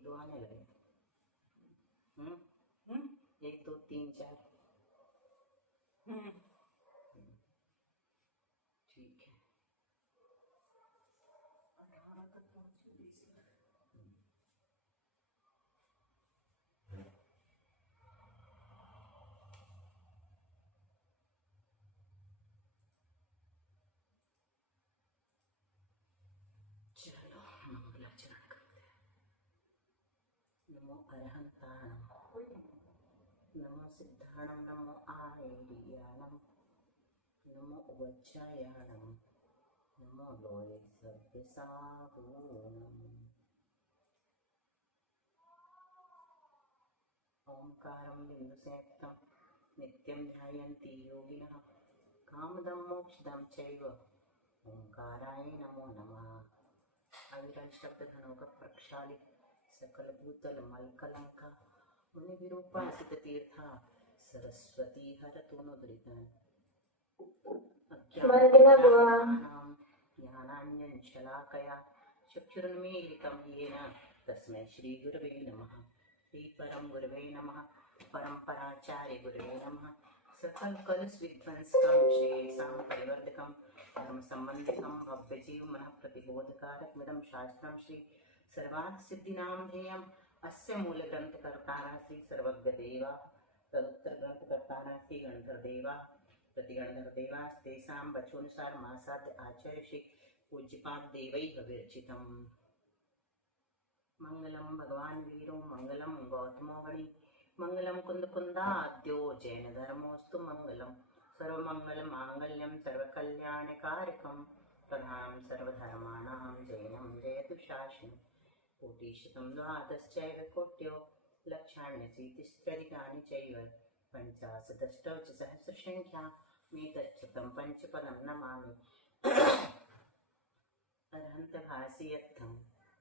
एक दो आने लगे। 1 2 3 4। ठीक है, 18 तक पहुंचे 20। चलो मंगलाचरण करते हैं। नमो अरहंताणं, नमो सिद्धाणं, नमो आयर्याणं, नमो वज्रायाणं, नमो लोये सर्वसाहूणम्। ओंकारं बिन्दुसंयुक्तं नित्यं ध्यायन्ति योगिनः कामदं मोक्षदं चैव ओंकाराय नमो नमः। अविरल शब्द धनों का प्रक्षालित सकल भूतल मलकलंका मुनि विरूपासित तीर्था सरस्वती हरतु नुदृतम् ज्ञानाञ्जन शलाकया चक्षुरुन्मीलितं येन तस्मै श्री गुरवे नमः। श्री परम गुरवे नमः। परम्पराचार्य गुरवे नमः। सकल कलश विध्वंसकं श्रेयसां परिवर्धकं धर्म संबंधिकं भव्य जीव मन प्रतिबोधकारकमिदं शास्त्रं श्री सर्वार्थ सिद्धिनां ध्येयम् अस्य मूल ग्रंथकर्तारः श्री सर्वज्ञदेवा तदुत्तर ग्रंथकर्तारः श्री गणधरदेवा प्रतिगणधरदेवास्तेषां वचोनुसार मासाद्य आचार्य श्री पूज्यपाद देवैः विरचितम्। मंगलम भगवान वीरो मंगलम गौतमो गणि मंगलम कुंद कुंदाद्यो जैन धर्मोस्तु मंगलम सर्वमंगल मांगल्यम सर्वकल्याणकारकम प्रधानम सर्वधर्माणां जैनम जयतु शासनम्। कोटिशतं द्वादशचैव कोट्यो लक्षाण्यशीतिस्त्रधिकानि चैव पञ्चाशदष्टौ च सहस्रसङ्ख्या मेतच्छतं पंचपदं नमामि। अरहन्तभासियत्थं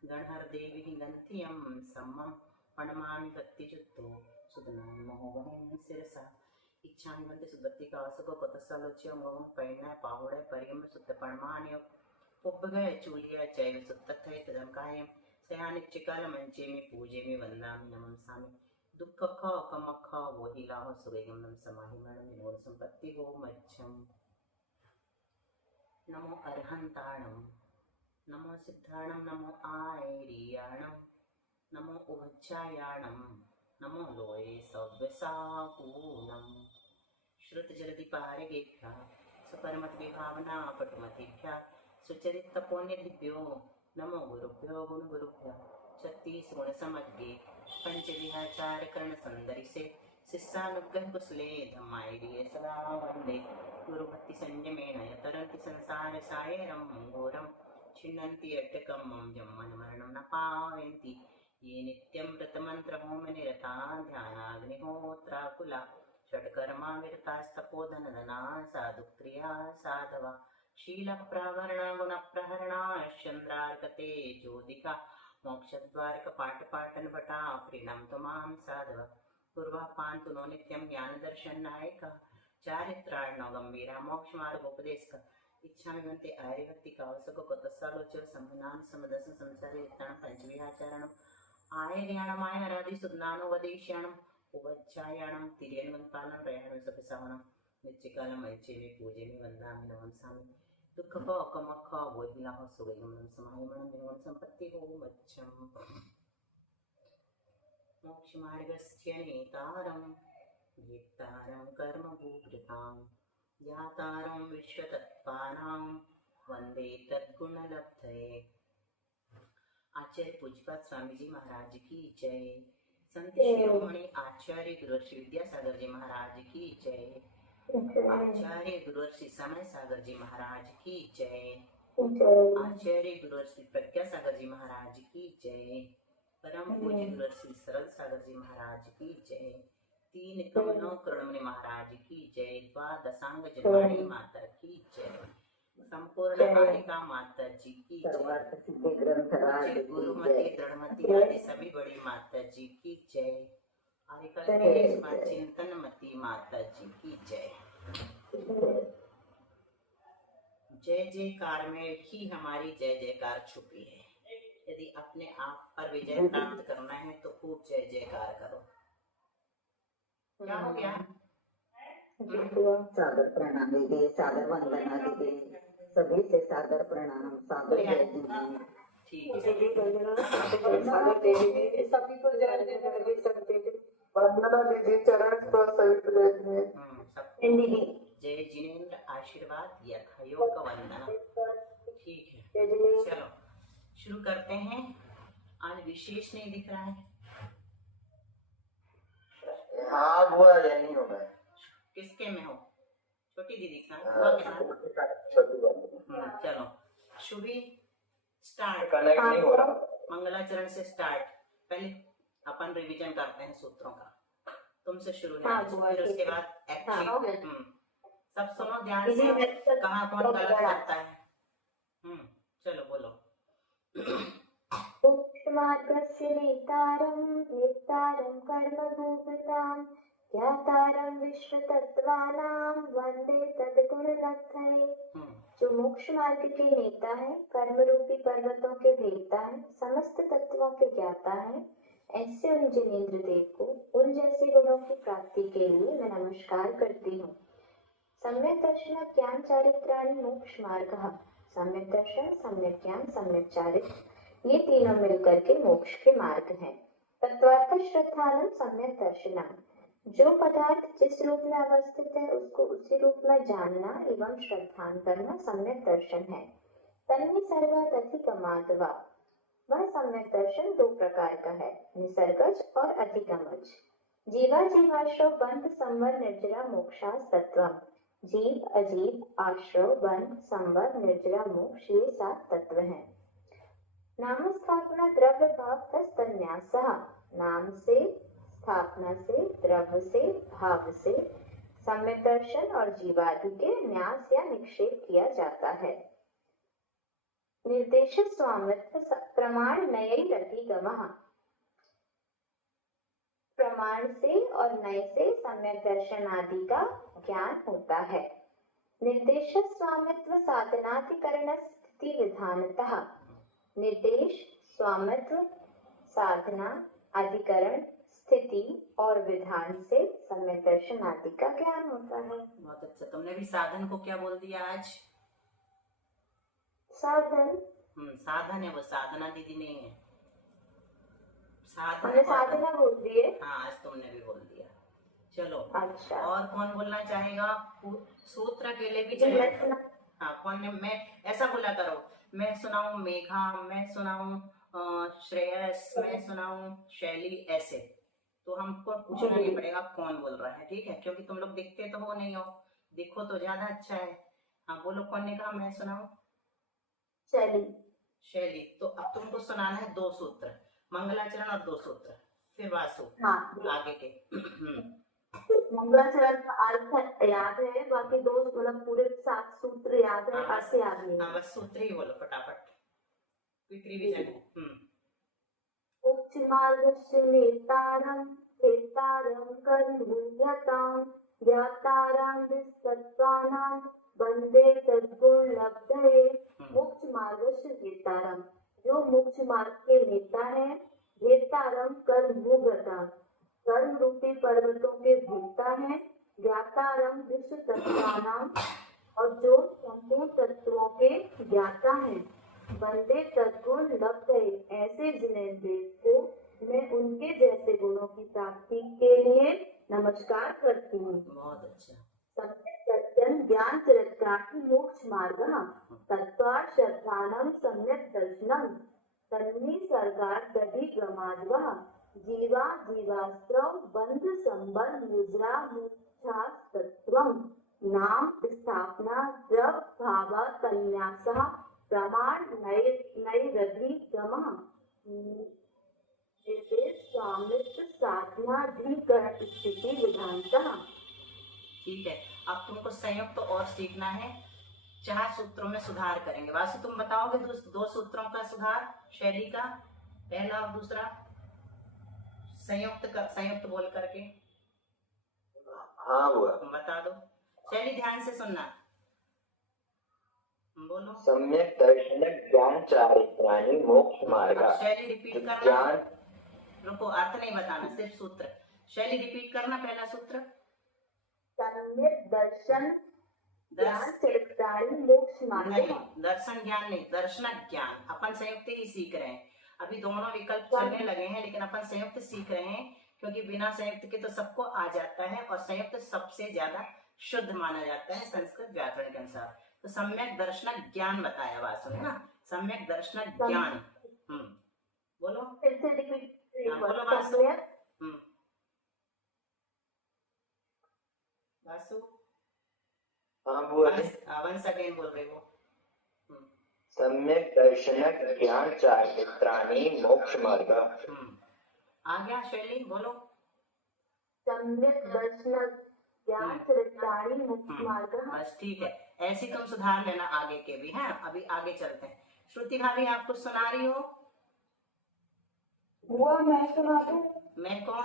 गणहरदेवी गणतियं सम्मं प्रणमामि भक्तियुक्तो सुदनां मोहवनं शिरसा इच्छान्वन्ति सुदत्ति कासको कोतसालोच्य मोहं पैण्य पाहुडे परियम सुत्त पणमान्य उब्बगय चूलिया चैव सुत्तथै तदंकायं सयानिच्चिकालमञ्चे में पूजे में वंदामि नमंसामि दुःख खो कम खो वो हिला हो सुगम नम समाहि मरणं विनोद संपत्ति हो मच्छम। नमो अरहंताणं, नमो सिद्धाणं, नमो आयर्याणं, नमो उवज्रायाणं, नमो लोये सव्यसाहूणम्। श्रुतजलधिपारिगेभ्यः सपरमतिविभावना पटुमतिभ्यः सुचरितपोन्यदिभ्यो नमो गुरुभ्यो गुणगुरुभ्यः। 36 गुण समग्रे पंचविहाचार कर्ण सुंदरी से शिष्यानुग्रह कुशले धम्मायिरिये सदा वंदे गुरुभक्ति संयमेन यतरन्ति संसार सायरं घोरं छिन्नन्ति अट्टकं जम्मन मरणं न पावयन्ति ये नित्यं व्रतमन्त्रहोम निरता ध्यानाग्निहोत्राकुला षट्कर्मा विरतास्तपोधनदना साधुक्रिया साधवा शीलप्रावरणा गुणप्रहरणा चन्द्रार्कते ज्योतिका मोक्षद्वारकपाटपाटन भटा प्रीणन्तु मां साधव पूर्वा पान्तु नो नित्यं ज्ञानदर्शननायकः चारित्रार्णो गम्भीरा मोक्षमार्गोपदेशकः इच्छामि वन्ते आर्यभक्ति कावसको कोतसालोच्य सम्भनां समदस संसारे यत्तां पंचविहाचारणम् आयर्याणम् आयरादि सुज्ञानो वदेश्याणम् उवज्रायाणं तिर्यन्वन्पालं प्रयाणं सपसावनं नित्यकालं मंचे में पूजे में वंदामि नमंसामि दुःख को अकम खो वो हिला हो सुगम समाहि मरणं विनोद संपत्ति हो मच्छम। मोक्ष मार्गस्य नेतारं वेत्तारं कर्मभूभृतां ज्ञातारं विश्वतत्त्वानां वन्दे तद्गुणलब्धये। आचार्य पूज्यपाद स्वामी जी महाराज की जय। संत शिरोमणि आचार्य गुरुश्री विद्यासागर जी महाराज की जय। आचार्य गुरुश्री समय सागर जी महाराज की जय। आचार्य गुरुश्री प्रज्ञा सागर जी महाराज की जय। परम पूज्य गुरुश्री सरल सागर जी महाराज की जय। 3 कमलों करुणमणि महाराज की जय। द्वादशांग जनवाणी माता की जय। संपूर्ण कारिका माता जी की जय। गुरुमती दृढ़मती आदि सभी बड़ी माता जी की जय। चिंतनमती माता जी की जय। जय जयकार में ही हमारी जय जयकार छुपी है। यदि अपने आप पर विजय प्राप्त करना है तो खूब जय जयकार करो। क्या हो गया? सादर प्रणाम दीदी, सादर वंदना दीदी, सभी से सादर प्रणाम, सादर जय दीदी। ठीक है, सभी को जय दीदी, वंदना दीदी, चरण स्पर्श सहित जय दीदी। जय जिनेन्द्र आशीर्वाद यथायोग वंदना। ठीक है, चलो शुरू करते हैं। आज विशेष नहीं दिख रहा है। हाँ बुआ यही हूँ मैं। किसके में हो? छोटी दीदी के साथ, बुआ के साथ? चलो शुभी स्टार्ट। कनेक्ट नहीं हो रहा। मंगलाचरण से स्टार्ट। पहले अपन रिवीजन करते हैं सूत्रों का। तुमसे शुरू है, फिर उसके बाद एक्शन। सब सुनो ध्यान से, कहाँ कौन गलत करता है। चलो बोलो। मोक्षमार्गस्य नेतारं वेत्तारं कर्मभूभृतां ज्ञातारं विश्वतत्त्वानां वन्दे तद्गुणलब्धये। जो मोक्ष मार्ग के नेता है, कर्म रूपी पर्वतों के भेदता है, समस्त तत्वों के ज्ञाता है, ऐसे उन जिनेंद्र देव को उन जैसे गुणों की प्राप्ति के लिए मैं नमस्कार करती हूँ। सम्यक दर्शन ज्ञान चारित्राणि मोक्ष मार्ग। सम्यक दर्शन, सम्यक ज्ञान, सम्यक चारित्र, ये तीनों मिलकर के मोक्ष के मार्ग हैं। तत्वार्थ श्रद्धानम सम्यक दर्शनम, जो पदार्थ जिस रूप में अवस्थित है उसको उसी रूप में जानना एवं श्रद्धान करना सम्यक दर्शन है। तन्नि सर्गात् अधिगमाद् वा, वह सम्यक दर्शन दो प्रकार का है, निसर्गज और अधिगमज। जीवा जीवाश्रव बंध संवर निर्जरा मोक्षास तत्वम, जीव अजीव आश्रव बंध संवर निर्जरा मोक्ष, ये 7 तत्व हैं। नाम स्थापना द्रव्य भाव तन्यासः, नाम से, स्थापना से, द्रव्य से, भाव से सम्यक दर्शन और जीवादि के न्यास या निक्षेप किया जाता है। निर्देश स्वामित्व प्रमाण नयैरधिगमः, प्रमाण से और नय से सम्यक दर्शन आदि का ज्ञान होता है। निर्देश स्वामित्व साधनाधिकरण स्थिति विधानतः, निर्देश, स्वामित्व, साधना, अधिकरण, स्थिति और विधान से सम्यक दर्शन आदि का ज्ञान होता है। बहुत अच्छा। तुमने भी साधन को क्या बोल दिया आज? साधन। साधन है वो, साधना दीदी नहीं है। साधना बोल दिए। हाँ, आज तुमने भी बोल दिया। चलो अच्छा, और कौन बोलना चाहेगा? सूत्र के लिए भी चलेगा। हाँ, कौन ने? मैं ऐसा बोला करो, मैं सुनाऊं मेघा, मैं सुनाऊं श्रेयस, मैं सुनाऊं शैली, ऐसे। तो हमको पूछना नहीं पड़ेगा कौन बोल रहा है, ठीक है? क्योंकि तुम लोग दिखते तो हो नहीं हो, दिखो तो ज्यादा अच्छा है। हाँ बोलो, कौन ने कहा मैं सुनाऊं? शैली। तो अब तुमको सुनाना है 2 सूत्र, मंगलाचरण और 2 सूत्र, फिर वासु। आगे के मंगलाचरण का अर्थ याद है, बाकी 2 मतलब पूरे 7 सूत्र याद है, अर्थ याद नहीं। हाँ बस सूत्र ही बोलो फटाफट, क्विक रिवीजन है। मोक्ष मार्गस्य नेतारं वेत्तारं कर्मभूभृतां ज्ञातारं विस्तत्वानां वन्दे तद्गुणलब्धये। मोक्ष मार्गस्य नेतारं, जो मोक्ष मार्ग के नेता है, वेत्तारं कर्मभूभृतां, कर्म रूपी पर्वतों के भेदता है, ज्ञातारं विश्व तत्वानां, और जो संपूर्ण तत्वों के ज्ञाता है, वंदे तद्गुण लब्धये, ऐसे जिनेंद्र को मैं उनके जैसे गुणों की प्राप्ति के लिए नमस्कार करती हूँ। बहुत अच्छा। सम्यक दर्शन ज्ञान चरित्रार्थ मोक्ष मार्ग तत्वार्थ श्रद्धानम सम्यक दर्शनम तन्नि सर्गात् अधिगमाद् वा जीवा जीवास्त्रव बंध संबंध निजरा मोक्षास तत्वम नाम स्थापना द्रव भाव तन्यासः प्रमाण नैरधिगमः स्वामित्व साधनाधिकरण स्थिति विधानतः। ठीक है, अब तुमको संयुक्त तो और सीखना है। 4 सूत्रों में सुधार करेंगे। वासु तुम बताओगे 2 सूत्रों का सुधार शैली का, पहला और दूसरा संयुक्त बोल करके। हाँ हुआ, बता दो। शैली ध्यान से सुनना। बोलो। सम्यक दर्शन ज्ञान चारित्राणि मोक्ष मार्ग। शैली रिपीट करना। ज्ञान, रुको, अर्थ नहीं बताना, सिर्फ सूत्र। शैली रिपीट करना पहला सूत्र। सम्यक दर्शन ज्ञान चारित्राणि मोक्ष मार्ग। नहीं, दर्शन ज्ञान नहीं, दर्शन ज्ञान। अपन संयुक्त ही सीख रहे हैं, अभी दोनों विकल्प चलने लगे हैं, लेकिन अपन संयुक्त सीख रहे हैं, क्योंकि बिना संयुक्त के तो सबको आ जाता है, और संयुक्त सबसे ज्यादा शुद्ध माना जाता है संस्कृत व्याकरण के अनुसार। तो सम्यक दर्शन ज्ञान बताया, बात सुने ना, सम्यक दर्शन ज्ञान। बोलो, फिर से रिपीट। बोलो वासु। वासु, हाँ बोले। वंस अगेन बोल रहे हो। सम्यक दर्शन ज्ञान चारित्राणि मोक्ष मार्ग। आ गया शैली, बोलो। सम्यक दर्शन ज्ञान चारित्राणि मोक्ष मार्ग। बस ठीक है, ऐसे तुम सुधार लेना आगे के भी हैं। अभी आगे चलते हैं। श्रुति भाभी, आप कुछ सुना रही हो? हुआ मैं सुना दूं? मैं कौन?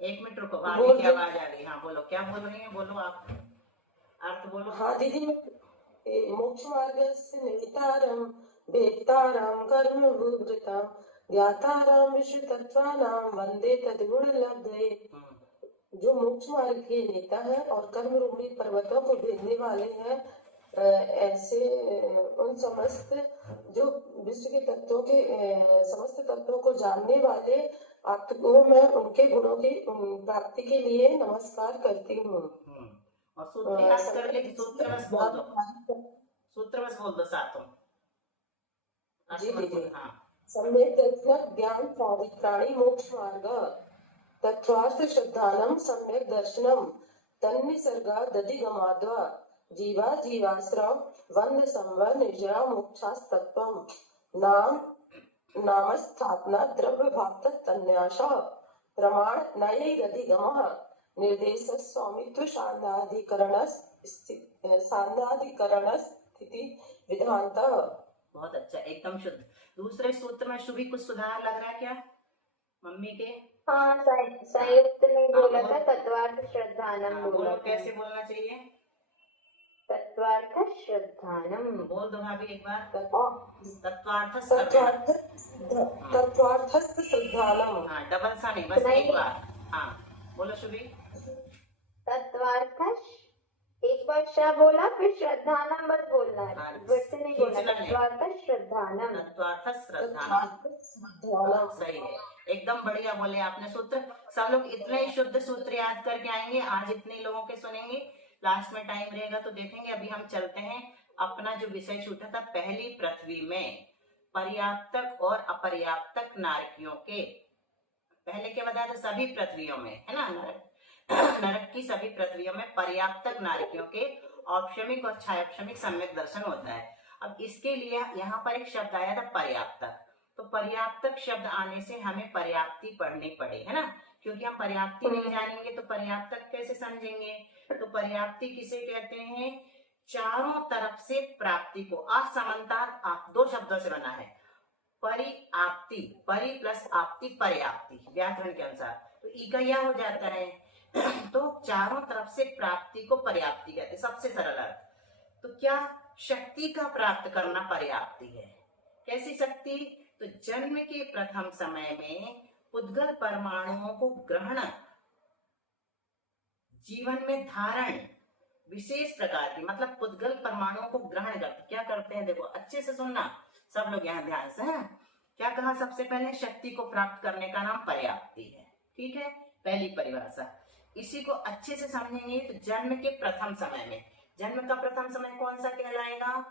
एक मिनट रुको, भाभी की आवाज आ गई। हाँ बोलो, क्या बोल रही हैं, बोलो आप, अर्थ बोलो। हाँ दीदी, मोक्ष मार्ग से निहितारम भेदारम कर्म भूभृताम ज्ञातारम विश्व तत्वानां वंदे तद्गुण लब्धये। जो मोक्ष मार्ग के नेता है और कर्म रूपी पर्वतों को भेदने वाले हैं, ऐसे उन समस्त जो विश्व के तत्वों के समस्त तत्वों को जानने वाले आपको मैं उनके गुणों की प्राप्ति के लिए नमस्कार करती हूँ। और सूत्र याद कर ले, सूत्र बस बोल दो, सूत्र बस बोल दो सातों। जी दीदी। हाँ, सम्यक दर्शन ज्ञान चारित्राणि मोक्ष मार्ग तत्वार्थ श्रद्धानम सम्यक दर्शनम तन्निसर्गा दधिगमाद्वा जीवा जीवाश्रम वंद संवर निर्जरा मोक्षास्तत्वम नाम नामस्थापना द्रव्य भाव तन्याशा प्रमाण नयैरधिगमः निर्देश स्वामित्व सान्नाधिकरण स्थिति विधानत। बहुत अच्छा, एकदम शुद्ध। दूसरे सूत्र में शुभी कुछ सुधार लग रहा है क्या मम्मी के? हाँ, संयुक्त में बोला था तत्वार्थ श्रद्धानम बोला बोलो, था। कैसे बोलना चाहिए? तत्वार्थ श्रद्धानम बोल दो भाभी एक बार। तत्वार्थ तत्वार्थ श्रद्धानम। हाँ, डबल सा नहीं, बस एक बार। हाँ बोलो शुभी। तत्वार्थ, एक बार शाह बोला, फिर श्रद्धानम बस बोलना है, हाँ, वैसे नहीं बोलना। खींचना नहीं। तत्वार्थ श्रद्धानम। तत्वार्थ श्रद्धानम, सही है, एकदम बढ़िया बोले आपने सूत्र। सब लोग इतने ही शुद्ध सूत्र याद करके आएंगे। आज इतने लोगों के सुनेंगे, लास्ट में टाइम रहेगा तो देखेंगे। अभी हम चलते हैं, अपना जो विषय छूटा था पहली पृथ्वी में पर्याप्तक और अपर्याप्तक नारकियों के, पहले क्या बताया था, सभी पृथ्वियों में है ना, नरक की सभी पृथ्वियों में पर्याप्तक नारकियों के औपशमिक और छायाक्षमिक सम्यक दर्शन होता है। अब इसके लिए यहाँ पर एक शब्द आया था पर्याप्तक, तो पर्याप्तक शब्द आने से हमें पर्याप्ति पढ़नी पड़े, है ना, क्योंकि हम पर्याप्ति नहीं जानेंगे तो पर्याप्तक कैसे समझेंगे। तो पर्याप्ति किसे कहते हैं? चारों तरफ से प्राप्ति को, असमानता दो शब्दों से बना है, परिआप्ति, परि प्लस आपति पर्याप्ति व्याकरण के अनुसार, तो ई का यह हो जाता है। तो चारों तरफ से प्राप्ति को पर्याप्ति कहते हैं, सबसे सरल अर्थ। तो क्या शक्ति का प्राप्त करना पर्याप्ति है? कैसी शक्ति? तो जन्म के प्रथम समय में पुद्गल परमाणुओं को ग्रहण, जीवन में धारण, विशेष प्रकार की, मतलब पुद्गल परमाणुओं को ग्रहण करते क्या करते हैं, देखो अच्छे से सुनना सब लोग यहाँ ध्यान से। है क्या कहा? सबसे पहले शक्ति को प्राप्त करने का नाम पर्याप्ति है, ठीक है, पहली परिभाषा। इसी को अच्छे से समझेंगे तो जन्म के प्रथम समय में, जन्म का प्रथम समय कौन सा कहलाएगा?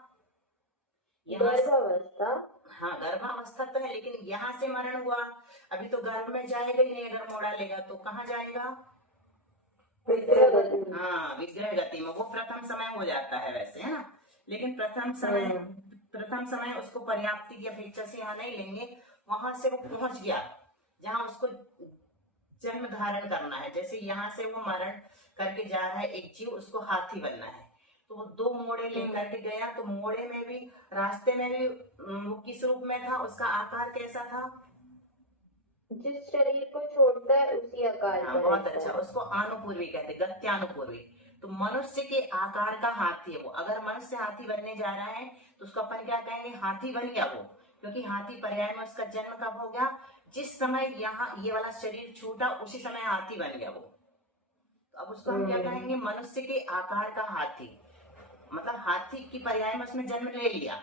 गर्भावस्था। हाँ, गर्भावस्था तो है, लेकिन यहाँ से मरण हुआ, अभी तो गर्भ में जाएगा ही नहीं, अगर मोड़ा लेगा तो कहाँ जाएगा? विग्रह गति। हाँ, विग्रह गति में, वो प्रथम समय हो जाता है वैसे, है ना, लेकिन प्रथम समय उसको पर्याप्ति की अपेक्षा से यहाँ नहीं लेंगे, वहां से वो पहुंच गया जहाँ उसको जन्म धारण करना है। जैसे यहाँ से वो मरण करके जा रहा है एक जीव, उसको हाथी बनना है, तो वो दो मोड़े लेकर के गया, तो मोड़े में भी, रास्ते में भी वो किस रूप में था, उसका आकार कैसा था? जिस शरीर को छोड़ता है उसी आकार का। बहुत अच्छा, उसको आनुपूर्वी कहते, गत्यानुपूर्वी। तो मनुष्य के आकार का हाथी है वो। अगर मनुष्य हाथी बनने जा रहा है तो उसको अपन क्या कहेंगे, हाथी बन गया वो, क्योंकि हाथी पर्याय में उसका जन्म कब हो गया, जिस समय यहाँ ये वाला शरीर छूटा उसी समय हाथी बन गया वो। तो अब उसको हम क्या कहेंगे, मनुष्य के आकार का हाथी, मतलब हाथी की पर्याय में उसने जन्म ले लिया,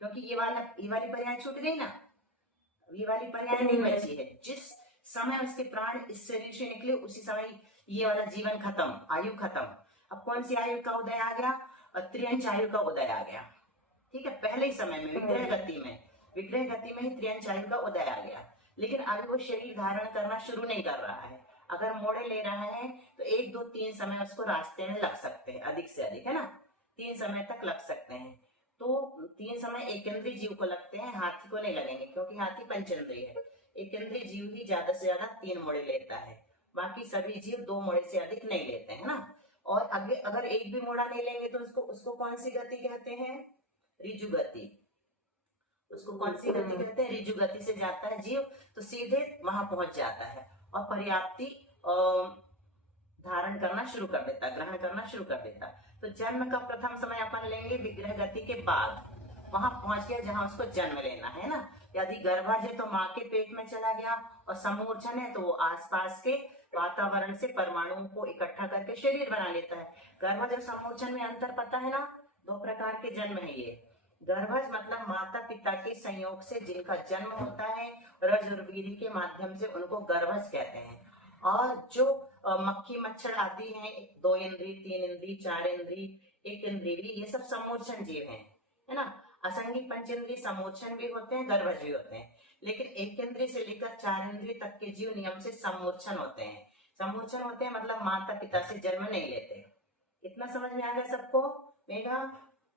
क्योंकि ये वाली पर्याय छूट गई ना, ये वाली पर्याय नहीं बची है। जिस समय उसके प्राण इस शरीर से निकले उसी समय ये वाला जीवन खत्म, आयु खत्म। अब कौन सी आयु का उदय आ गया, त्रियंच आयु का उदय आ गया। ठीक है, पहले ही समय में विग्रह गति में ही त्रियंच आयु का उदय आ गया। लेकिन अभी वो शरीर धारण करना शुरू नहीं कर रहा है। अगर मोड़े ले रहा है तो 1 2 3 समय उसको रास्ते में लग सकते हैं, अधिक से अधिक, है ना, 3 समय तक लग सकते हैं। तो 3 समय एकेंद्रीय जीव को लगते हैं, हाथी को नहीं लगेंगे, क्योंकि हाथी पंचेंद्रीय है। एकेंद्रीय जीव ही ज्यादा से ज्यादा 3 मोड़े लेता है, बाकी सभी जीव 2 मोड़े से अधिक नहीं लेते हैं ना। और अगर एक भी मोड़ा नहीं लेंगे तो उसको कौन सी गति कहते हैं, ऋजु गति। उसको कौन सी गति कहते हैं, ऋजु गति से जाता है जीव तो सीधे वहां पहुंच जाता है और पर्याप्ति धारण करना शुरू कर देता, ग्रहण करना शुरू कर देता। तो जन्म का प्रथम समय अपन लेंगे विग्रह गति के बाद, वहां पहुंच गया जहां उसको जन्म लेना है ना। यदि गर्भज है तो माँ के पेट में चला गया, और समूर्छन है तो वो आसपास के वातावरण से परमाणुओं को इकट्ठा करके शरीर बना लेता है। गर्भज और समूर्छन में अंतर पता है ना, 2 प्रकार के जन्म है ये। गर्भज मतलब माता पिता के संयोग से जिनका जन्म होता है रज और वीर्य के माध्यम से, उनको गर्भज कहते हैं। और जो मक्खी मच्छर आदि हैं, 2 इंद्री 3 इंद्री 4 इंद्री 1 इंद्री, ये सब समूर्छन जीव हैं, है ना। असंगी पंचेंद्री समूर्छन भी होते हैं, गर्भज भी होते हैं। लेकिन 1 इंद्री से लेकर 4 इंद्री तक के जीव नियम से समूर्छन होते हैं। समूर्छन होते हैं मतलब माता पिता से जन्म नहीं लेते। इतना समझ में आ गया सबको। मेघा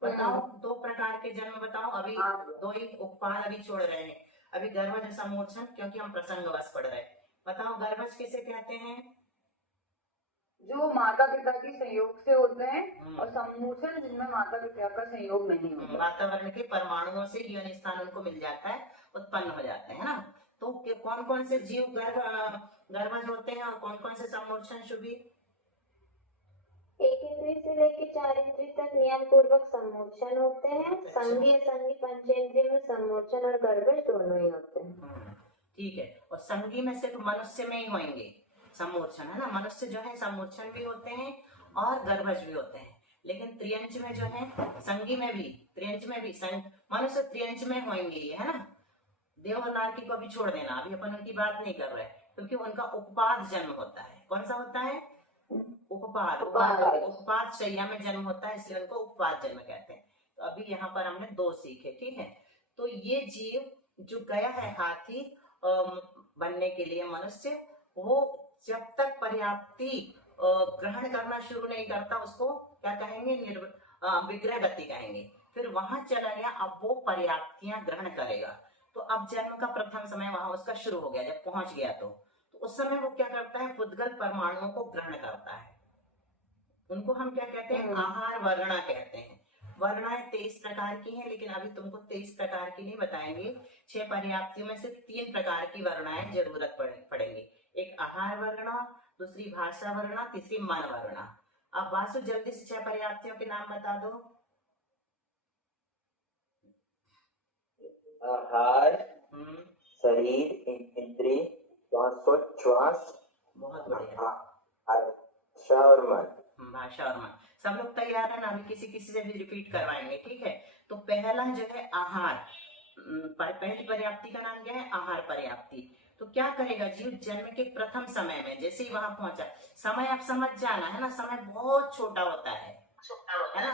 बताओ 2 प्रकार के जन्म बताओ। अभी 2 ही उपपाद अभी छोड़ रहे हैं, अभी गर्भज समूर्छन, क्योंकि हम प्रसंगवश पढ़ रहे हैं। बताओ गर्भज किसे कहते हैं, जो माता पिता के संयोग से होते हैं, और समूर्छन जिनमें माता पिता का संयोग नहीं होता, वातावरण के परमाणुओं से यौन स्थान उनको मिल जाता है, उत्पन्न हो जाते हैं ना। तो कौन कौन से जीव गर्भज होते हैं और कौन कौन से समूर्छन शुभी? 1 इंद्रिय से लेकर 4 इंद्रिय तक नियम पूर्वक समूर्छन होते हैं। संगी असंगी पंचेंद्रिय में समूर्छन और गर्भज दोनों ही होते हैं। ठीक है, और संगी में सिर्फ मनुष्य में ही होंगे समूर्छन, है ना। मनुष्य जो है समूर्छन भी होते हैं और गर्भज भी होते हैं। लेकिन त्रियंच में जो है, संगी में भी त्रियंच में भी, मनुष्य त्रियंच में होंगे, है ना। देव और नारकी को अभी छोड़ देना, अभी अपन उनकी बात नहीं कर रहे, क्योंकि उनका उपपाद जन्म होता है। कौन सा होता है, उपपाद शैया में जन्म होता है, इसलिए उनको उपपाद जन्म कहते हैं। तो अभी यहाँ पर हमने 2 सीखे, ठीक है। तो ये जीव जो गया है हाथी बनने के लिए मनुष्य, वो जब तक पर्याप्ति ग्रहण करना शुरू नहीं करता उसको क्या कहेंगे, विग्रह गति कहेंगे। फिर वहां चला गया, अब वो पर्याप्तियां ग्रहण करेगा। तो अब जन्म का प्रथम समय वहां उसका शुरू हो गया, जब पहुंच गया तो उस समय वो क्या करता है, पुद्गल परमाणुओं को ग्रहण करता है। उनको हम क्या कहते हैं, आहार वर्णा कहते हैं। वर्णाएं 23 प्रकार की हैं, लेकिन अभी तुमको 23 प्रकार की नहीं बताएंगे। 6 पर्याप्तियों में से 3 प्रकार की वर्णाएं जरूरत पड़ेंगी। एक आहार वर्णा, दूसरी भाषा वर्णा, तीसरी मन वर्णा। अब वासु जल्दी से 6 पर्याप्तियों के नाम बता दो। आहार, शरीर, इंद्रिय, श्वास, बहुत बढ़िया, भाषा और मन। भाषा और मन, सब लोग तैयार है ना। अभी किसी से भी रिपीट करवाएंगे, ठीक है। तो पहला जो है आहार, पहली पर्याप्ति का नाम क्या है, आहार पर्याप्ति। तो क्या करेगा जीव, जन्म के प्रथम समय में जैसे ही वहां पहुंचा, समय आप समझ जाना है ना, समय बहुत छोटा होता है ना।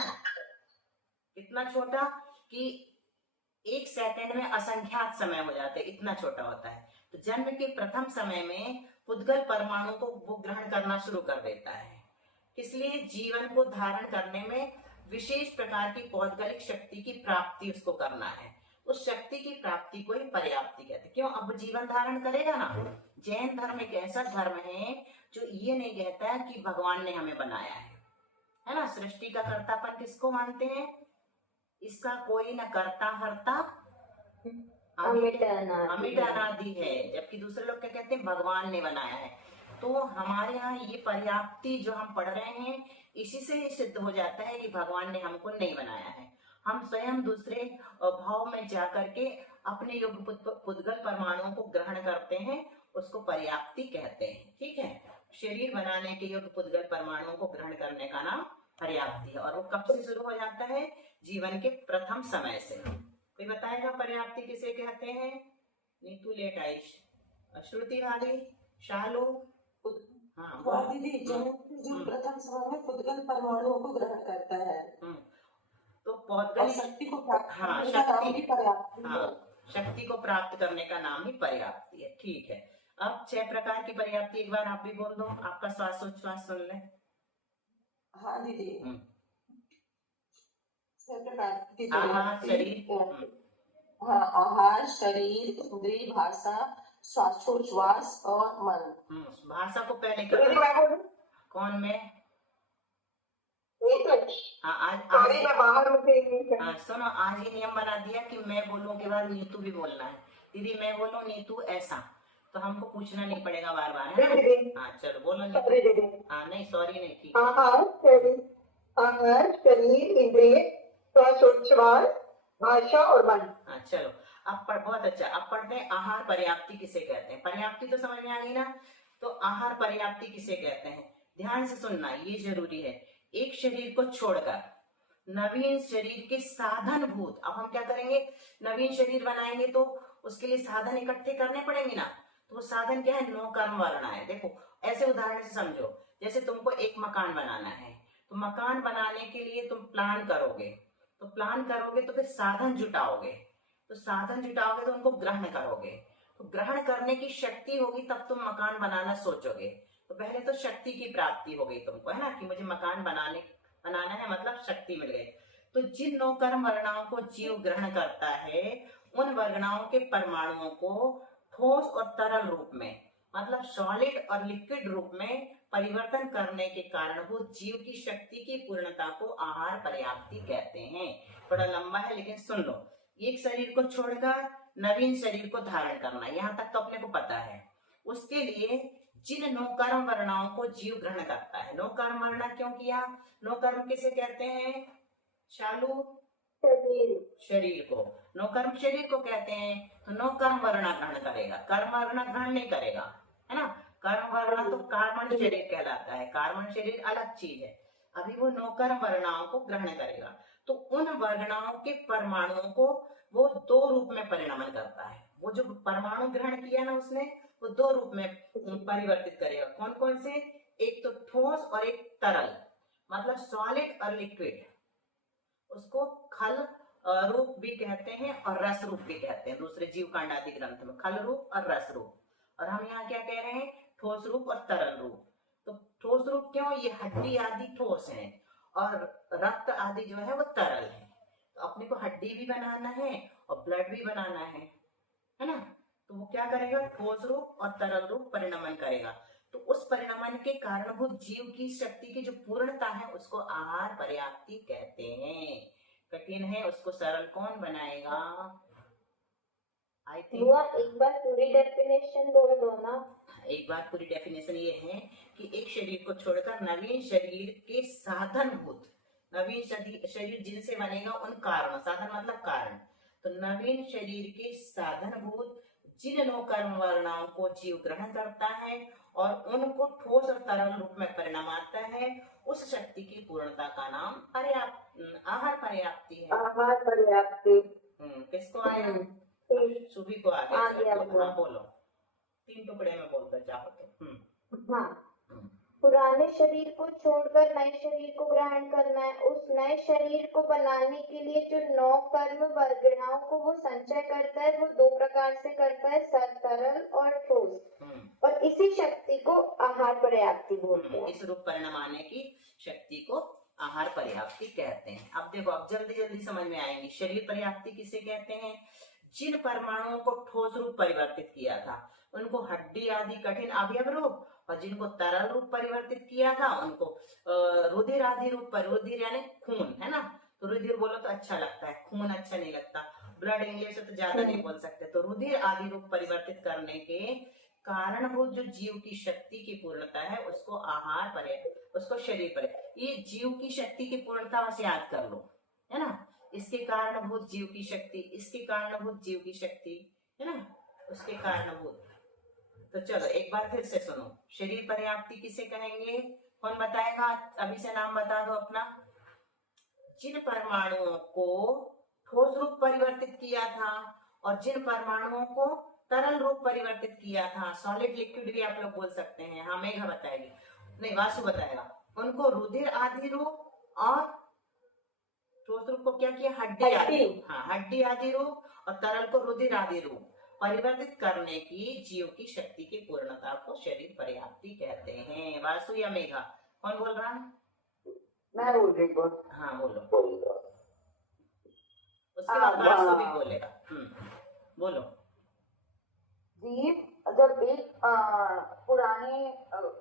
इतना छोटा कि 1 सेकंड में असंख्यात समय हो जाते, इतना छोटा होता है। तो जन्म के प्रथम समय में पुद्गल परमाणु को वो ग्रहण करना शुरू कर देता है। इसलिए जीवन को धारण करने में विशेष प्रकार की पौद्गलिक शक्ति की प्राप्ति उसको करना है। उस शक्ति की प्राप्ति को ही पर्याप्ति कहते हैं। क्यों, अब जीवन धारण करेगा ना। जैन धर्म एक ऐसा धर्म है जो ये नहीं कहता है कि भगवान ने हमें बनाया है ना। सृष्टि का कर्तापन किसको मानते हैं, इसका कोई न कर्ता हर्ता अमिट अनादि है। जबकि दूसरे लोग क्या कहते हैं, भगवान ने बनाया है। तो हमारे यहाँ ये पर्याप्ति जो हम पढ़ रहे हैं, इसी से ही सिद्ध हो जाता है कि भगवान ने हमको नहीं बनाया है। हम स्वयं दूसरे भाव में जा करके अपने योग्य पुद्गल परमाणुओं को ग्रहण करते हैं, उसको पर्याप्ति कहते हैं। ठीक है, शरीर बनाने के योग्य पुद्गल परमाणुओं को ग्रहण करने का नाम पर्याप्ति है। और वो कब से शुरू हो जाता है? जीवन के प्रथम समय से। कोई बताएगा पर्याप्ति किसे कहते हैं? नीतू लेट आई, श्रुति वाली, शालू। हाँ दीदी, जो प्रथम समय में पुद्गल परमाणुओं को ग्रहण करता है, तो पौद्गल शक्ति को प्राप्त शक्ति को प्राप्त करने का नाम ही पर्याप्ति है। ठीक है, अब 6 प्रकार की पर्याप्ति एक बार आप भी बोल दो, आपका श्वासोच्छ्वास सुन ले। हाँ दीदी, 6 प्रकार की आहार, शरीर, आहार, शरीर, इंद्रिय, भाषा, श्वासोच्छ्वास और मन। भाषा को पहले क्या? कौन में? सुनो, आज ही नियम बना दिया कि मैं बोलूं के बाद नीतू भी बोलना है। दीदी मैं बोलूं नीतू ऐसा, तो हमको पूछना नहीं पड़ेगा बार बार, है ना? हाँ चलो बोलो नीतू। हाँ नहीं सॉरी नहीं, ठीक है। आहार, शरीर, इंद्रिय, श्वासोच्छ्वास, भाषा और मन। हाँ चलो, अब बहुत अच्छा। अब पढ़ते हैं आहार पर्याप्ति किसे कहते हैं। पर्याप्ति तो समझ में आ गई ना, तो आहार पर्याप्ति किसे कहते हैं? ध्यान से सुनना, ये जरूरी है। एक शरीर को छोड़कर नवीन शरीर के साधन भूत, अब हम क्या करेंगे? नवीन शरीर बनाएंगे तो उसके लिए साधन इकट्ठे करने पड़ेंगे ना, तो वो साधन क्या है? 9 कर्म वर्ण है। देखो ऐसे उदाहरण से समझो, जैसे तुमको एक मकान बनाना है, तो मकान बनाने के लिए तुम प्लान करोगे, तो फिर साधन जुटाओगे, तो उनको ग्रहण करोगे, तो ग्रहण करने की शक्ति होगी तब तुम मकान बनाना सोचोगे। तो पहले तो शक्ति की प्राप्ति हो गई तुमको, है ना, कि मुझे मकान बनाना है, मतलब शक्ति मिल गई। तो जिन 9 कर्म वर्णाओं को जीव ग्रहण करता है, उन वर्णाओं के परमाणुओं को ठोस और तरल रूप में, मतलब सॉलिड और लिक्विड रूप में परिवर्तन करने के कारण वो जीव की शक्ति की पूर्णता को आहार पर्याप्ति कहते हैं। थोड़ा लंबा है लेकिन सुन लो। एक शरीर को छोड़कर नवीन शरीर को धारण करना, यहाँ तक तो अपने को पता है। उसके लिए जिन 9 कर्म वर्णाओं को जीव ग्रहण करता है। 9 कर्म वर्णा क्यों किया? 9 कर्म किसे कहते हैं शालू? शरीर को। 9 कर्म शरीर को कहते हैं, तो 9 कर्म वर्णा ग्रहण करेगा, कर्म वर्णा ग्रहण नहीं करेगा, है ना। कर्म वर्णा तो कार्बन शरीर कहलाता है, कार्बन शरीर अलग चीज है। अभी वो 9 कर्म वर्णाओं को ग्रहण करेगा, तो उन वर्णाओं के परमाणुओं को वो 2 रूप में परिणमन करता है। वो जो परमाणु ग्रहण किया ना उसने, वो 2 रूप में परिवर्तित करेगा। कौन कौन से? एक तो ठोस और एक तरल, मतलब सॉलिड और लिक्विड। उसको खल रूप भी कहते हैं और रस रूप भी कहते हैं, दूसरे जीव कांड आदि ग्रंथ में खल रूप और रस रूप। और हम यहाँ क्या कह रहे हैं? ठोस रूप और तरल रूप। तो ठोस रूप क्यों? ये हड्डी आदि ठोस है और रक्त आदि जो है वो तरल है। तो अपने को हड्डी भी बनाना है और ब्लड भी बनाना है ना। तो वो क्या करेगा? ठोस रूप और तरल रूप परिणमन करेगा। तो उस परिणमन के कारण वो जीव की शक्ति की जो पूर्णता है उसको आहार पर्याप्ति कहते हैं। कठिन है, उसको सरल कौन बनाएगा? आई थिंक एक बार पूरी डेफिनेशन बोल दो ना। एक बार पूरी डेफिनेशन ये है कि एक शरीर को छोड़कर नवीन शरीर के साधनभूत, नवीन शरीर जिनसे बनेगा उन कारण, साधन मतलब कारण, तो नवीन शरीर के साधनभूत जिन 9 कर्म वर्णाओं को जीव ग्रहण करता है और उनको ठोस और तरल रूप में परिणमाता है, उस शक्ति की पूर्णता का नाम आहार पर्याप्ति है। आहार पर्याप्ति। किसको आया? सुबी को आ गया। हाँ बोलो, 3 टुकड़े में बोलकर चाहो तो। हाँ, पुराने शरीर को छोड़कर नए शरीर को ग्रहण करना है। उस नए शरीर को बनाने के लिए जो 9 कर्म वर्गणाओं को वो संचय करता है, वो 2 प्रकार से करता है, तरल और ठोस। और इसी शक्ति को आहार पर्याप्ति बोलते हैं। इस रूप परिणमाने की शक्ति को आहार पर्याप्ति कहते हैं। अब देखो, अब जल्दी जल्दी समझ में आएंगी। शरीर पर्याप्ति किसे कहते हैं? जिन परमाणुओं को ठोस रूप परिवर्तित किया था उनको हड्डी आदि कठिन अवयव रूप, और जिनको तरल रूप परिवर्तित किया था उनको रुधिर आदि रूप पर, रुधिर यानी खून, है ना। तो रुधिर बोलो तो अच्छा लगता है, खून अच्छा नहीं लगता। ब्लड इंग्लिश से तो ज्यादा नहीं बोल सकते। तो रुधिर आदि रूप परिवर्तित करने के कारणभूत जो जीव की शक्ति की पूर्णता है उसको आहार पर्याप्त, उसको शरीर पर्याप्त। ये जीव की शक्ति की पूर्णता बस याद कर लो, है ना। इसके कारणभूत जीव की शक्ति, इसके कारणभूत जीव की शक्ति, है ना, उसके कारणभूत। तो चलो एक बार फिर से सुनो, शरीर पर्याप्ति किसे कहेंगे, कौन बताएगा, अभी से नाम बता दो अपना। जिन परमाणुओं को ठोस रूप परिवर्तित किया था और जिन परमाणुओं को तरल रूप परिवर्तित किया था, सॉलिड लिक्विड भी आप लोग बोल सकते हैं। हाँ मेघा बताएगी, नहीं वासु बताएगा। उनको रुधिर आदि रूप और ठोस रूप को क्या किया, हड्डी आदि, हाँ हड्डी आदि रूप, और तरल को रुधिर आदि रूप परिवर्तित करने की जीव की शक्ति की पूर्णता को शरीर पर्याप्ति कहते हैं। वासु या मेघा, कौन बोल रहा है? मैं बोल रही हूँ। हाँ बोलो, उसके बाद वासु भी बोलेगा। बोलो। जीव जब एक पुराने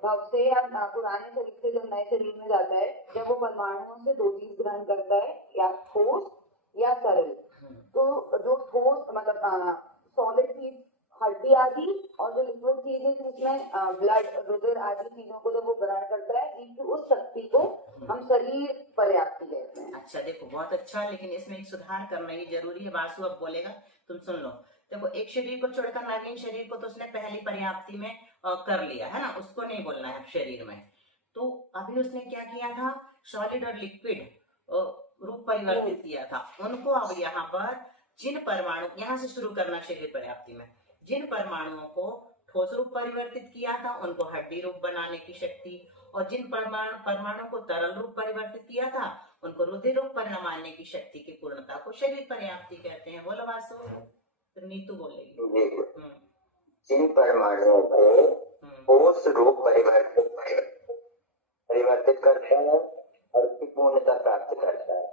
भाव से या पुराने शरीर से जब नए शरीर में जाता है, जब वो परमाणुओं से दो चीज ग्रहण करता है, या ठोस या तरल। तो जो ठोस मतलब सॉलिड चीज हड्डी आदि, और जो लिक्विड चीज है जिसमें ब्लड रुधिर आदि चीजों को जब वो ग्रहण करता है, जीव की उस शक्ति को हम शरीर पर्याप्ति कहते हैं। अच्छा देखो, बहुत अच्छा, लेकिन इसमें एक सुधार करना ही जरूरी है। वासु अब बोलेगा, तुम सुन लो। देखो एक शरीर को छोड़कर नागिन शरीर को तो उसने पहली पर्याप्ति में कर लिया है ना, उसको नहीं बोलना है शरीर में। तो अभी उसने क्या किया था, सॉलिड और लिक्विड रूप परिवर्तित किया था उनको। अब यहाँ पर जिन परमाणु, यहाँ से शुरू करना शरीर पर्याप्ति में, जिन परमाणुओं को ठोस रूप परिवर्तित किया था उनको हड्डी रूप बनाने की शक्ति, और जिन परमाणु को तरल रूप परिवर्तित किया था उनको रुधिर रूप बनाने की शक्ति की पूर्णता को शरीर पर्याप्ति कहते हैं। बोलो वासु, तो नीतू बोलेगी। जिन परमाणुओं को ठोस रूप परिवर्तित करता है और उसकी पूर्णता प्राप्त करता है,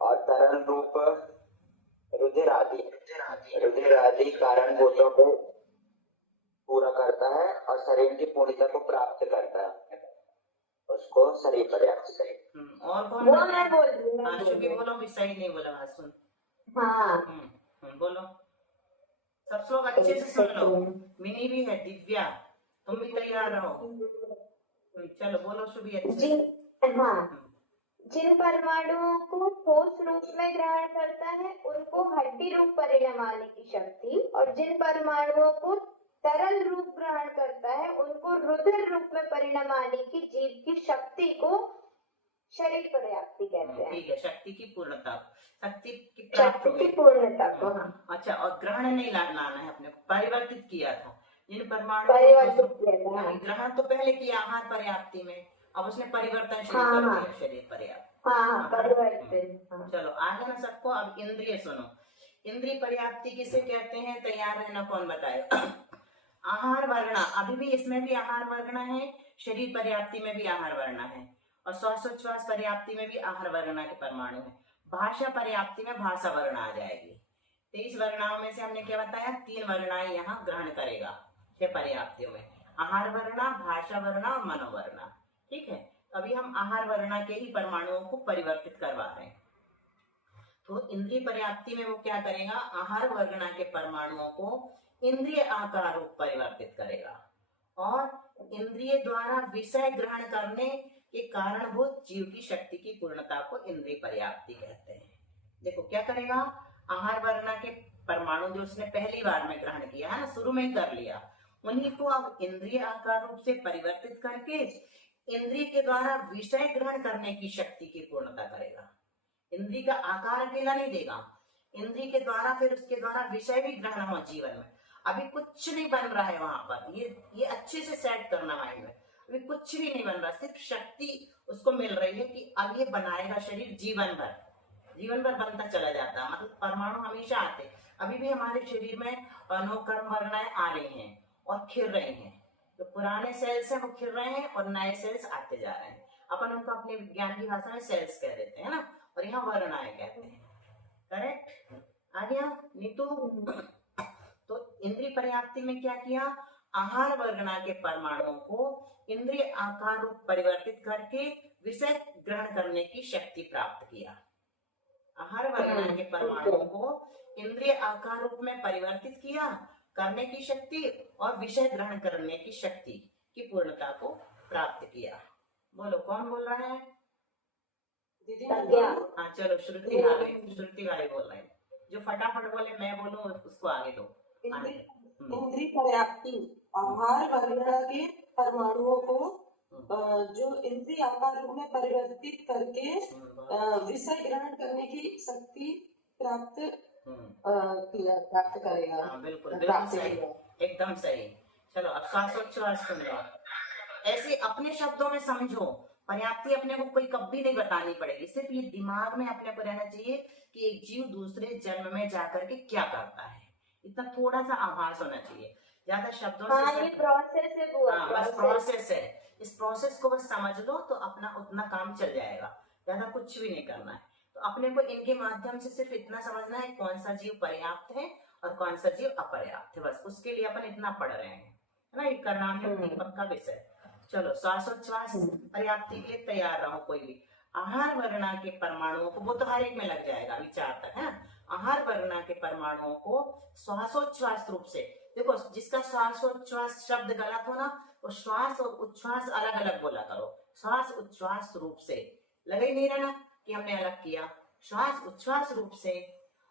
और तरल रूप रुधिर आदि कारणभूतों को पूरा करता है और शरीर की पूर्णता को प्राप्त करता है, उसको शरीर पर्याप्त करें। और कौन? वो मैं बोल रही हूँ। आशु भी बोलो, भी सही नहीं बोला वासु। हाँ बोलो, सब लोग अच्छे से सुन लो। मिनी भी है, दिव्या तुम भी तैयार रहो। चलो बोलो शुभी अच्छे से। जिन परमाणुओं को ठोस रूप में ग्रहण करता है उनको हड्डी रूप परिणमाने की शक्ति, और जिन परमाणुओं को तरल रूप ग्रहण करता है उनको रुधिर रूप में परिणमाने की जीव की शक्ति को शरीर पर्याप्ति कहते हैं। ठीक है, शक्ति की पूर्णता, शक्ति की पूर्णता को। हाँ अच्छा, और ग्रहण नहीं लाना है अपने को, परिवर्तित किया था। जिन परमाणु परिवर्तित किया था, ग्रहण तो पहले किया आहार पर्याप्ति में, अब उसने परिवर्तन शुरू कर दिया शरीर पर्याप्त। परिवर्तन। चलो आगे ना सबको। अब इंद्रिय सुनो, इंद्रिय पर्याप्ति किसे कहते हैं, तैयार रहना, कौन बताएगा? आहार वर्णा, अभी भी इसमें भी आहार वर्णा है, शरीर पर्याप्ति में भी आहार वर्णा है, और श्वासोच्छ्वास पर्याप्ति में भी आहार वर्णा के परमाणु है। भाषा पर्याप्ति में भाषा वर्ण आ जाएगी। 23 वर्णाओं में से हमने क्या बताया, 3 वर्णाएं यहाँ ग्रहण करेगा 6 पर्याप्तियों में, आहार वर्णा, भाषा वर्णा और मनोवर्णा। ठीक है, अभी हम आहार वर्णा के ही परमाणुओं को परिवर्तित करवा रहे हैं। तो इंद्रिय पर्याप्ति में वो क्या करेगा, आहार वर्णा के परमाणुओं को इंद्रिय आकार रूप परिवर्तित करेगा, और इंद्रिय द्वारा विषय ग्रहण करने के कारणभूत जीव की शक्ति की पूर्णता को इंद्रिय पर्याप्ति कहते हैं। देखो क्या करेगा, आहार वर्णा के परमाणु जो उसने पहली बार में ग्रहण किया है ना, शुरू में कर लिया, उन्हीं को अब इंद्रिय आकार रूप से परिवर्तित करके इंद्रिय के द्वारा विषय ग्रहण करने की शक्ति की पूर्णता करेगा। इंद्रिय का आकार अकेला नहीं देगा, इंद्रिय के द्वारा फिर उसके द्वारा विषय भी ग्रहण हो जीवन में। अभी कुछ नहीं बन रहा है वहां पर, ये अच्छे से सेट करना माइंड में। अभी कुछ भी नहीं बन रहा, सिर्फ शक्ति उसको मिल रही है कि अब ये बनाएगा शरीर जीवन भर बनता चला जाता। मतलब परमाणु हमेशा आते, अभी भी हमारे शरीर में अनोकर्म वर्णाएं आ रही हैं और खिल रही हैं। जो पुराने सेल्स हैं वो खिल रहे हैं और नए सेल्स आते जा रहे हैं। अपन उनको अपने विज्ञान की भाषा में सेल्स कह देते हैं ना, और यहाँ वर्णाएं कहते हैं। करेक्ट, आ गया नीतू? तो इंद्रिय पर्याप्ति में क्या किया, आहार वर्णा के परमाणुओं को इंद्रिय आकार रूप परिवर्तित करके विषय ग्रहण करने की शक्ति प्राप्त किया। आहार वर्णा के परमाणुओं को इंद्रिय आकार रूप में परिवर्तित किया करने की शक्ति और विषय ग्रहण करने की शक्ति की पूर्णता को प्राप्त किया। बोलो कौन बोल रहा है? दीदी प्रज्ञा। हाँ चलो श्रुति भाई बोल रहे हैं। जो फटाफट बोले मैं बोलूं उसको आगे दो। इंद्रिय पर्याप्ति आहार वर्णना के परमाणुओं को जो इंद्रिय आकार रूप में परिवर्तित करके विषय ग्रहण करने की शक्ति प्राप्त करेगा। हाँ, बिल्कुल सही, एकदम सही। चलो अब श्वासोच्छ्वास सुन लो। ऐसे अपने शब्दों में समझो। पर्याप्ति अपने को कोई कभी नहीं बतानी पड़ेगी, सिर्फ ये दिमाग में अपने को रहना चाहिए कि एक जीव दूसरे जन्म में जाकर के क्या करता है, इतना थोड़ा सा आभास होना चाहिए। ज्यादा शब्दों से ये प्रोसेस है वो। बस प्रोसेस है। इस प्रोसेस को बस समझ लो तो अपना उतना काम चल जाएगा। ज्यादा कुछ भी नहीं करना है। तो अपने को इनके माध्यम से सिर्फ इतना समझना है कौन सा जीव पर्याप्त है और कौन सा जीव अपर्याप्त है। बस उसके लिए अपन इतना पढ़ रहे हैं, है ना। ये करना दीपक का विषय। चलो श्वासोच्छ्वास पर्याप्ति के लिए तैयार रहो। कोई भी आहार वर्णा के परमाणुओं को, वो तो हर एक में लग जाएगा विचार तक, है। आहार वर्णा के परमाणुओं को श्वासोच्छ्वास रूप से, देखो जिसका श्वासोच्छ्वास शब्द गलत हो ना, वो श्वास और उच्छ्वास अलग अलग बोला करो। श्वास उच्छ्वास रूप से लगे ही नहीं रहना कि हमने अलग किया। श्वास उच्छ्वास रूप से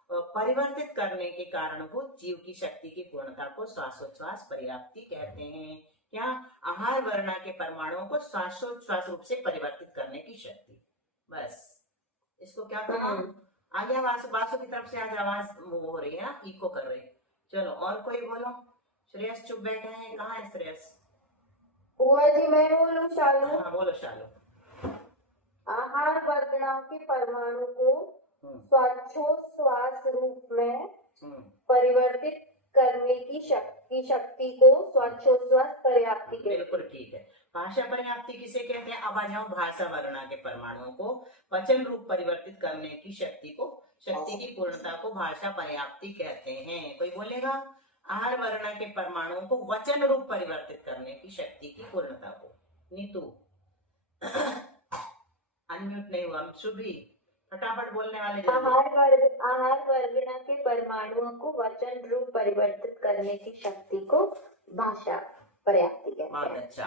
परिवर्तित करने के कारण वो जीव की शक्ति की पूर्णता को श्वासोच्छ्वास पर्याप्ति कहते हैं। क्या? आहार वर्णा के परमाणुओं को श्वासोच्छ्वास रूप से परिवर्तित करने की शक्ति। बस इसको क्या कहा? आगे आवाज बासु की तरफ से आज आवाज वो हो रही है ना, इको कर रही। चलो और कोई बोलो। श्रेयस चुप बैठे हैं, कहाँ है श्रेयस? बुआ जी मैं बोलूं शालू? हाँ बोलो शालू। आहार वर्णा के परमाणु को श्वासोच्छ्वास रूप में परिवर्तित करने की शक्ति को श्वासोच्छ्वास पर्याप्ति कहते हैं। बिल्कुल ठीक है। भाषा पर्याप्ति किसे कहते हैं? अब आ जाओ भाषा वर्णा के परमाणुओं को वचन रूप परिवर्तित करने की शक्ति को, शक्ति की पूर्णता को भाषा पर्याप्ति कहते हैं। कोई बोलेगा? आहार वर्णा के परमाणुओं को वचन रूप परिवर्तित करने की शक्ति की पूर्णता को। नीतू अनम्यूट नहीं हुआ। शुभी फटाफट बोलने वाले। आहार वर्णा के परमाणुओं को वचन रूप परिवर्तित करने की शक्ति को भाषा पर्याप्ति कहते हैं। बहुत अच्छा।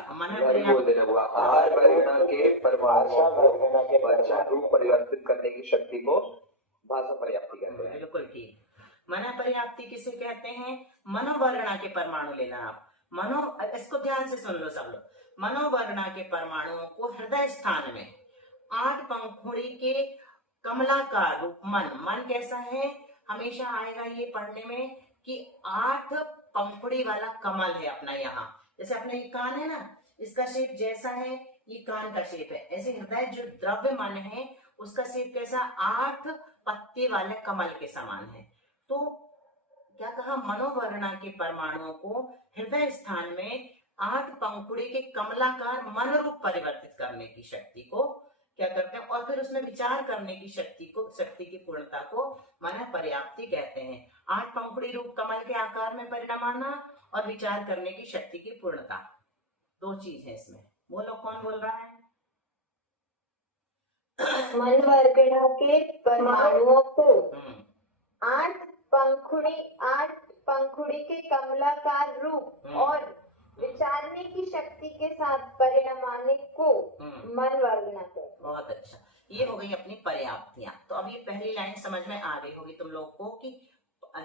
बोल देना हुआ। आहार वर्णा के परमाणुओं को वचन रूप परिवर्तित करने की शक्ति को भाषा पर्याप्ति कहते हैं। बिल्कुल ठीक। मन पर्याप्ति किसे कहते हैं? मनोवर्णा के परमाणु लेना आप। इसको ध्यान से सुन लो सब लोग। मनोवर्णा के परमाणुओं को हृदय स्थान में 8 पंखुड़ी के कमलाकार रूप मन कैसा है? हमेशा आएगा ये पढ़ने में कि 8 पंखुड़ी वाला कमल है अपना। यहाँ जैसे अपने ये कान है ना, इसका शेप जैसा है, ये कान का शेप है। ऐसे हृदय जो द्रव्य मन है उसका शेप कैसा? 8 पत्ते वाले कमल के समान है। तो क्या कहा? मनोवर्णा के परमाणुओं को हृदय स्थान में 8 पंखुड़ी के कमलाकार मन रूप परिवर्तित करने की शक्ति को क्या करते हैं? और फिर उसमें विचार करने की शक्ति को, शक्ति की पूर्णता को मन पर्याप्ति कहते हैं। 8 पंखुड़ी रूप कमल के आकार में परिणाम आना और विचार करने की शक्ति की पूर्णता, 2 चीज है इसमें। बोलो कौन बोल रहा है? मनोवर्णा के परमाणुओं को 8 पंखुड़ी के कमलाकार रूप और विचारने की शक्ति के साथ परिणामाने को मनोवर्णा कहते हैं। बहुत अच्छा। ये हो गई अपनी पर्याप्तियां। तो अब ये पहली लाइन समझ में आ गई होगी तुम लोग को कि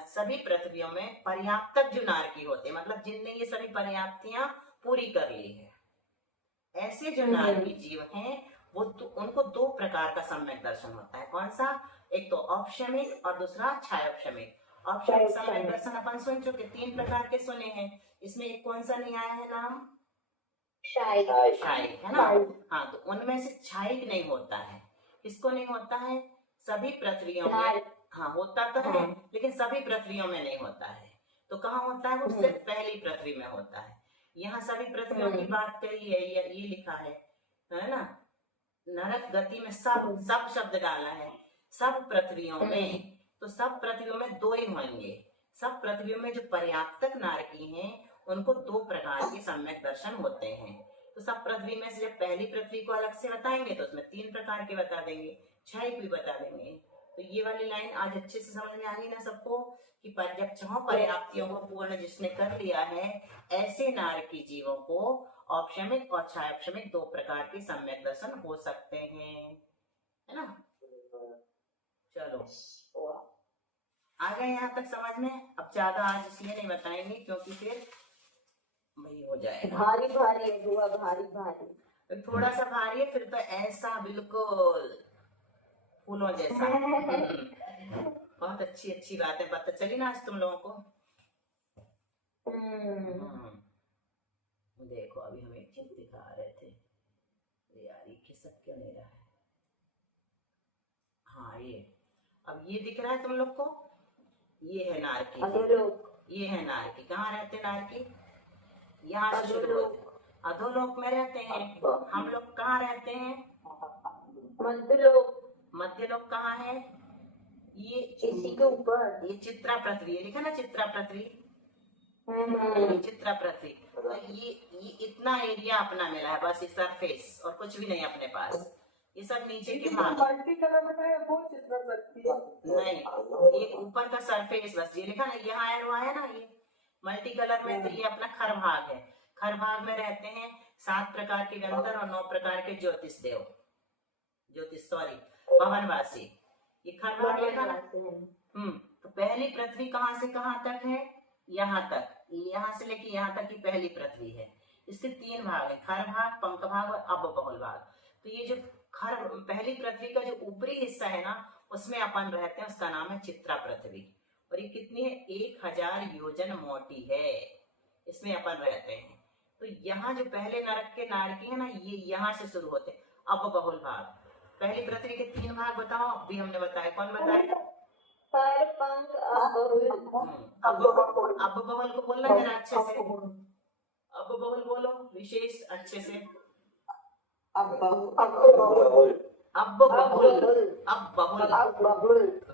सभी पृथ्वियों में पर्याप्तक जो नारकी होते हैं, मतलब जिनने ये सभी पर्याप्तियां पूरी कर ली है, ऐसे जो नारकी जीव हैं वो उनको 2 प्रकार का सम्यक दर्शन होता है। कौन सा? एक तो औपशमिक और दूसरा छायोपशमिक। औपशमिक सम्यक दर्शन अपन सुन चुके, 3 प्रकार के सुने हैं। इसमें एक कौन सा नहीं आया है नाम? शायिक, है ना। हाँ, तो उनमें से छायिक नहीं होता है। किसको नहीं होता है? सभी पृथ्वियों में। हाँ होता तो है, लेकिन सभी पृथ्वियों में नहीं होता है। तो कहाँ होता है? वो सिर्फ पहली पृथ्वी में होता है। यहाँ सभी पृथ्वियों की बात कही है, ये लिखा है ना। नरक गति में सब शब्द डाला है। सब पृथ्वियों में, तो सब पृथ्वियों में 2 ही होंगे। सब पृथ्वियों में जो पर्याप्तक नारकी हैं उनको 2 प्रकार के सम्यक दर्शन होते हैं। तो सब पृथ्वी में से जब पहली पृथ्वी को अलग से बताएंगे तो उसमें 3 प्रकार के बता देंगे, 6 भी बता देंगे। तो ये वाली लाइन आज अच्छे से समझ में आ गई ना सबको कि पर्यक्षों पर्याप्तियों को पूर्ण जिसने कर लिया है, ऐसे नारकी जीवों को औपशमिक और छायापशमिक दो प्रकार के सम्यक दर्शन हो सकते हैं, है ना। चलो आ गए यहाँ तक समझ में। अब ज्यादा आज इसलिए नहीं बताएंगे क्योंकि फिर वही हो जाएगा, भारी भारी है बुआ, भारी भारी। थोड़ा सा भारी है, फिर तो ऐसा बिल्कुल फूलों जैसा। बहुत अच्छी अच्छी बातें पता चली ना आज तुम लोगों को। देखो अभी हम एक चीज दिखा रहे थे यार, ये खिसक क्यों नहीं रहा है। हाँ ये अब ये दिख रहा है तुम लोग को, ये है नारकी। ये है नारकी। कहाँ रहते नारकी? यहाँ से शुरू होते, अधोलोक में रहते हैं। हम लोग कहाँ रहते हैं? मध्यलोक। मध्यलोक कहाँ है? ये इसी के ऊपर ये चित्रा पृथ्वी है, लिखा ना चित्रा पृथ्वी। ये चित्रा पृथ्वी। तो ये इतना एरिया अपना मिला है बस, ये सरफेस और कुछ भी नहीं अपने पास। ये सब नीचे के भाग मल्टी कलर में है वो चित्र पृथ्वी नहीं, ये ऊपर का सरफेस बस। ये लिखा ना यहाँ एरो है ना, ये मल्टी कलर में। तो ये अपना खर भाग है। खर भाग में रहते हैं 7 प्रकार के व्यंतर और 9 प्रकार के ज्योतिष देव, भवनवासी। ये खर भाग लिखा ना। तो पहली पृथ्वी कहाँ से कहाँ तक है? यहाँ तक, यहाँ से लेके यहाँ तक की पहली पृथ्वी है। इसके 3 भाग है, खर भाग, पंख भाग और अबबहुल भाग। तो ये जो पहली पृथ्वी का जो ऊपरी हिस्सा है ना, उसमें अपन रहते हैं, उसका नाम है चित्रा पृथ्वी। और ये कितनी है? 1000 योजन मोटी है, इसमें अपन रहते हैं। तो यहाँ जो पहले नरक के नारकी है ना, ये यहाँ से शुरू होते हैं। अबबहुल भाग, पहली पृथ्वी के 3 भाग बताओ। अभी हमने बताया, कौन बताया? पर पंख अबहुल। अबबहुल को बोलना जरा अच्छे से। अबबहुल बोलो विशेष अच्छे से। अबबहुल।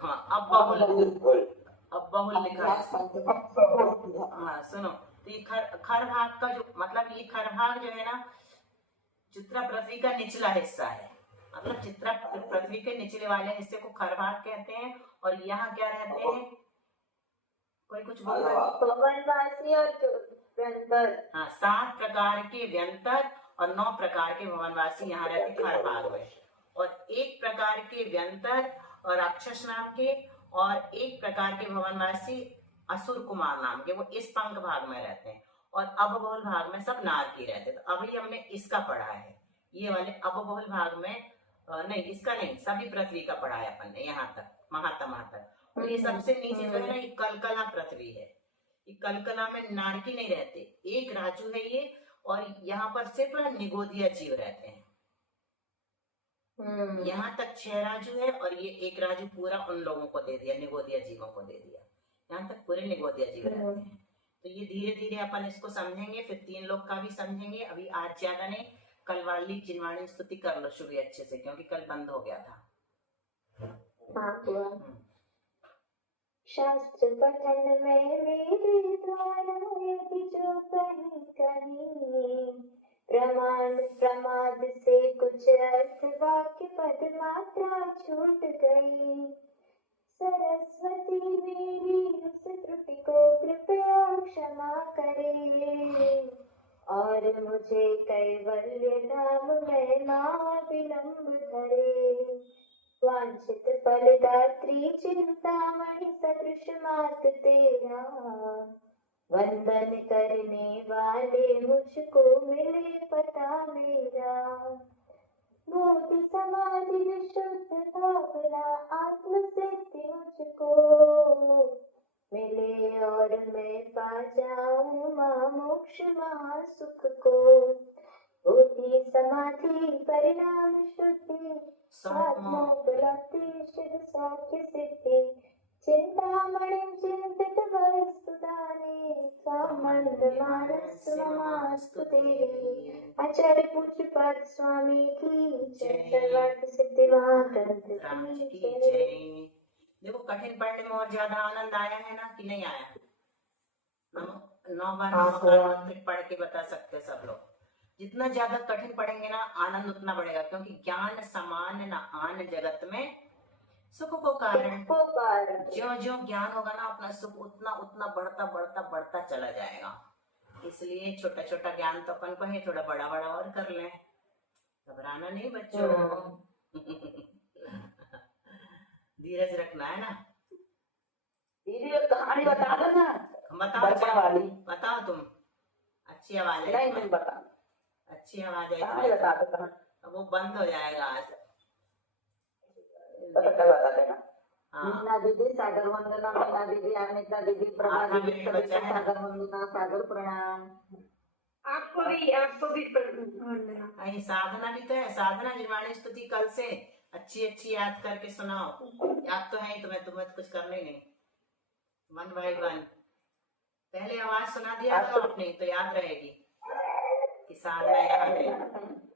हाँ अबबहुल लिखा है। हाँ सुनो, तो ये खर भाग का जो मतलब, ये खर भाग जो है ना, चित्रा पृथ्वी का निचला हिस्सा है। मतलब चित्रा पृथ्वी के निचले वाले हिस्से को खर भाग कहते हैं। और यहाँ क्या रहते हैं? कोई कुछ बोल रहा है? भवनवासी और व्यंतर। हाँ, 7 प्रकार के व्यंतर और 9 प्रकार के भवनवासी यहाँ रहते खर भाग में। और 1 प्रकार के व्यंतर और राक्षस नाम के, और 1 प्रकार के भवनवासी असुर कुमार नाम के, वो इस पंख भाग में रहते हैं। और अबबहुल भाग में सब नारकी रहते हैं। तो अभी हमने इसका पढ़ा है, ये वाले अबबहुल भाग में नहीं, इसका नहीं, सभी पृथ्वी का पढ़ा है अपन ने यहाँ तक, महात्मा तक। और ये सबसे नीचे जो है ना, ये कलकला पृथ्वी है। ये कलकला में नारकी नहीं रहते, एक राजू है ये। और यहाँ पर सिर्फ निगोदिया जीव रहते हैं। यहाँ तक 6 राजू है, और ये 1 राजू पूरा उन लोगों को दे दिया, निगोदिया जीवों को दे दिया। यहाँ तक पूरे निगोदिया जीव रहते हैं। तो ये धीरे धीरे अपन इसको समझेंगे, फिर 3 लोग का भी समझेंगे। अभी आज ज्यादा नहीं, कल वाली चिन्वाणी स्तुति कर लो शुरू अच्छे से, क्योंकि कल बंद हो गया था। शास्त्र पठन में मेरे द्वारा यदि जो कहीं कहीं प्रमाण प्रमाद से कुछ अर्थ वाक्य पद मात्रा छूट गई, सरस्वती मेरी उस त्रुटि को कृपया क्षमा करे और मुझे कैवल्य धाम में मां विलंब धरे। वांछित फलदात्री चिंतामणि सदृश मात तेरा, वंदन करने वाले मुझको मिले पता मेरा। बोधि समाधि विशुद्ध भावना आत्म सिद्धि मुझको मिले और मैं पा जाऊं मां मोक्ष महासुख को। बोधि समाधि परिणाम शुद्धि स्वात्मोपलब्धि सिद्ध सौख्य सिद्धि, चिंतामणि चिंतित वस्तुदाने स्वामंद मानस नमस्तु ते। आचार्य पूज्य पद स्वामी की जय, सर्वार्थ सिद्धिवान ग्रंथ की जय। देखो कठिन पढ़ने में और ज्यादा आनंद आया है ना, कि नहीं आया? 9 बार नमस्कार पढ़ के बता सकते सब लोग। जितना ज्यादा कठिन पढ़ेंगे ना, आनंद उतना बढ़ेगा, क्योंकि ज्ञान समान न आन जगत में सुख को कारण। सुख को कारण। जो जो ज्ञान होगा ना अपना सुख उतना उतना बढ़ता बढ़ता बढ़ता चला जाएगा। इसलिए छोटा छोटा ज्ञान तो अपन को है, थोड़ा बड़ा बड़ा और कर लें, घबराना नहीं बच्चों। धीरज रखना है ना। दीदी एक कहानी बता दो ना, बताओ दर्पण वाली। बताओ तुम, अच्छी आवाज है। नहीं तुम बता, अच्छी आवाज है कहानी बता दो कहानी। अब वो बंद हो जाएगा आज। बता देना। हाँ मीना दीदी सागर वंदना, मीना दीदी, अमिता दीदी, प्रभा आधा दीदी, मिनट बचा सभी है। सागर वंदना, सागर प्रणाम। आपको भी वंदना। अरे साधना भी तो है, साधना निर्वाणी स्तुति कल से अच्छी अच्छी याद करके सुनाओ। याद तो है ही तुम्हें, तुम्हें तो कुछ करना ही नहीं। 1 by 1 पहले आवाज सुना दिया करो अपनी, तो याद रहेगी कि साधना यहाँ है।